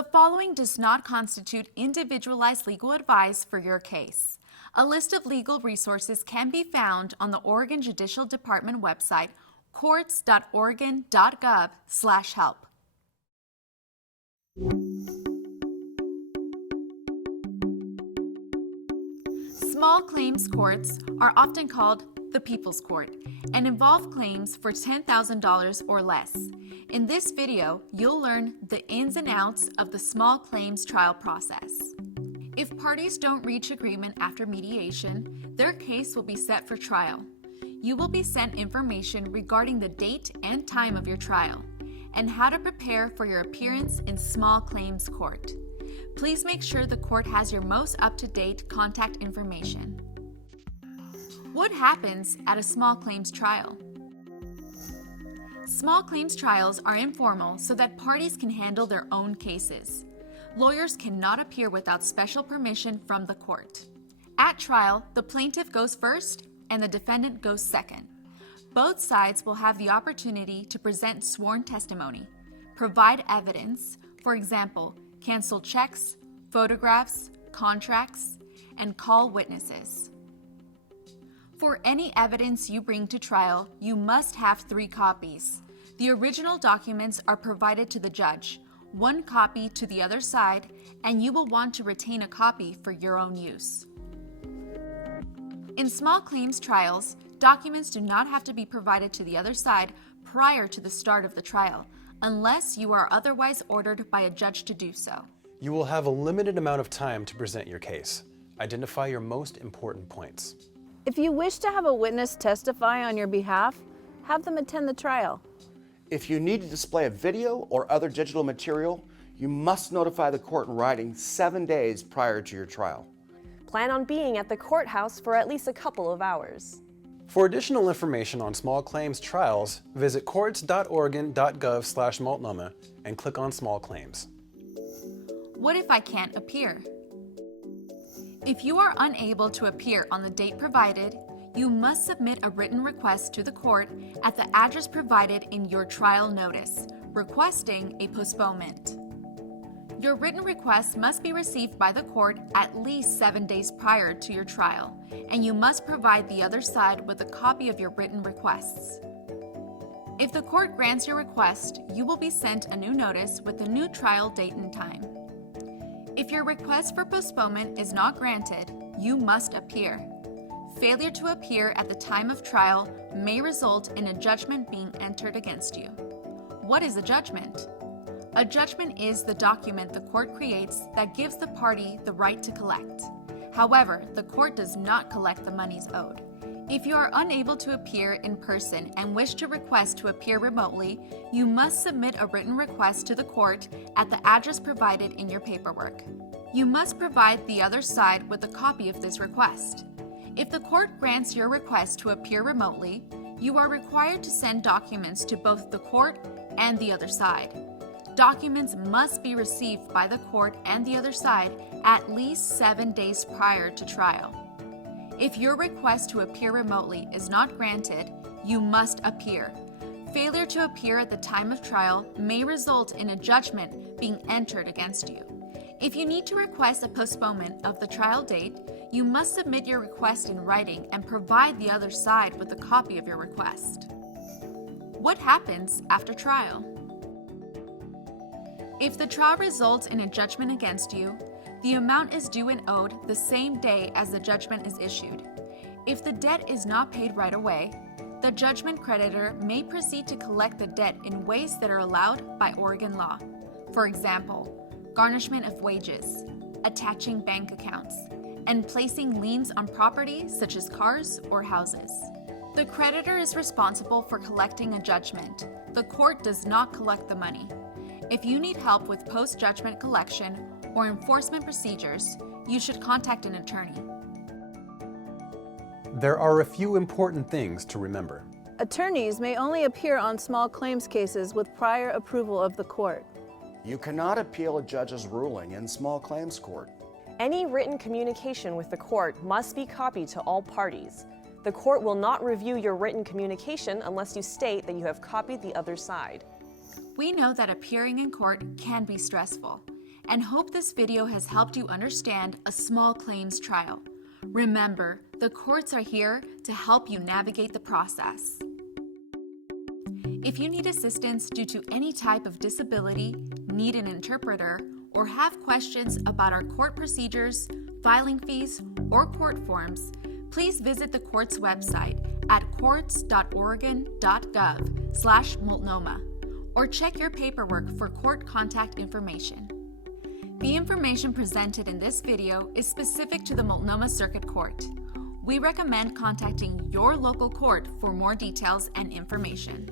The following does not constitute individualized legal advice for your case. A list of legal resources can be found on the Oregon Judicial Department website, courts.oregon.gov/help. Small claims courts are often called the People's Court and involve claims for $10,000 or less. In this video, you'll learn the ins and outs of the small claims trial process. If parties don't reach agreement after mediation, their case will be set for trial. You will be sent information regarding the date and time of your trial and how to prepare for your appearance in small claims court. Please make sure the court has your most up-to-date contact information. What happens at a small claims trial? Small claims trials are informal so that parties can handle their own cases. Lawyers cannot appear without special permission from the court. At trial, the plaintiff goes first and the defendant goes second. Both sides will have the opportunity to present sworn testimony, provide evidence, for example, cancel checks, photographs, contracts, and call witnesses. For any evidence you bring to trial, you must have 3 copies. The original documents are provided to the judge, 1 copy to the other side, and you will want to retain a copy for your own use. In small claims trials, documents do not have to be provided to the other side prior to the start of the trial, unless you are otherwise ordered by a judge to do so. You will have a limited amount of time to present your case. Identify your most important points. If you wish to have a witness testify on your behalf, have them attend the trial. If you need to display a video or other digital material, you must notify the court in writing 7 days prior to your trial. Plan on being at the courthouse for at least a couple of hours. For additional information on small claims trials, visit courts.oregon.gov/multnomah and click on Small Claims. What if I can't appear? If you are unable to appear on the date provided, you must submit a written request to the court at the address provided in your trial notice, requesting a postponement. Your written request must be received by the court at least 7 days prior to your trial, and you must provide the other side with a copy of your written requests. If the court grants your request, you will be sent a new notice with a new trial date and time. If your request for postponement is not granted, you must appear. Failure to appear at the time of trial may result in a judgment being entered against you. What is a judgment? A judgment is the document the court creates that gives the party the right to collect. However, the court does not collect the monies owed. If you are unable to appear in person and wish to request to appear remotely, you must submit a written request to the court at the address provided in your paperwork. You must provide the other side with a copy of this request. If the court grants your request to appear remotely, you are required to send documents to both the court and the other side. Documents must be received by the court and the other side at least 7 days prior to trial. If your request to appear remotely is not granted, you must appear. Failure to appear at the time of trial may result in a judgment being entered against you. If you need to request a postponement of the trial date, you must submit your request in writing and provide the other side with a copy of your request. What happens after trial? If the trial results in a judgment against you, the amount is due and owed the same day as the judgment is issued. If the debt is not paid right away, the judgment creditor may proceed to collect the debt in ways that are allowed by Oregon law. For example, garnishment of wages, attaching bank accounts, and placing liens on property such as cars or houses. The creditor is responsible for collecting a judgment. The court does not collect the money. If you need help with post-judgment collection or enforcement procedures, you should contact an attorney. There are a few important things to remember. Attorneys may only appear on small claims cases with prior approval of the court. You cannot appeal a judge's ruling in small claims court. Any written communication with the court must be copied to all parties. The court will not review your written communication unless you state that you have copied the other side. We know that appearing in court can be stressful, and hope this video has helped you understand a small claims trial. Remember, the courts are here to help you navigate the process. If you need assistance due to any type of disability, need an interpreter, or have questions about our court procedures, filing fees, or court forms, please visit the court's website at courts.oregon.gov/multnomah or check your paperwork for court contact information. The information presented in this video is specific to the Multnomah Circuit Court. We recommend contacting your local court for more details and information.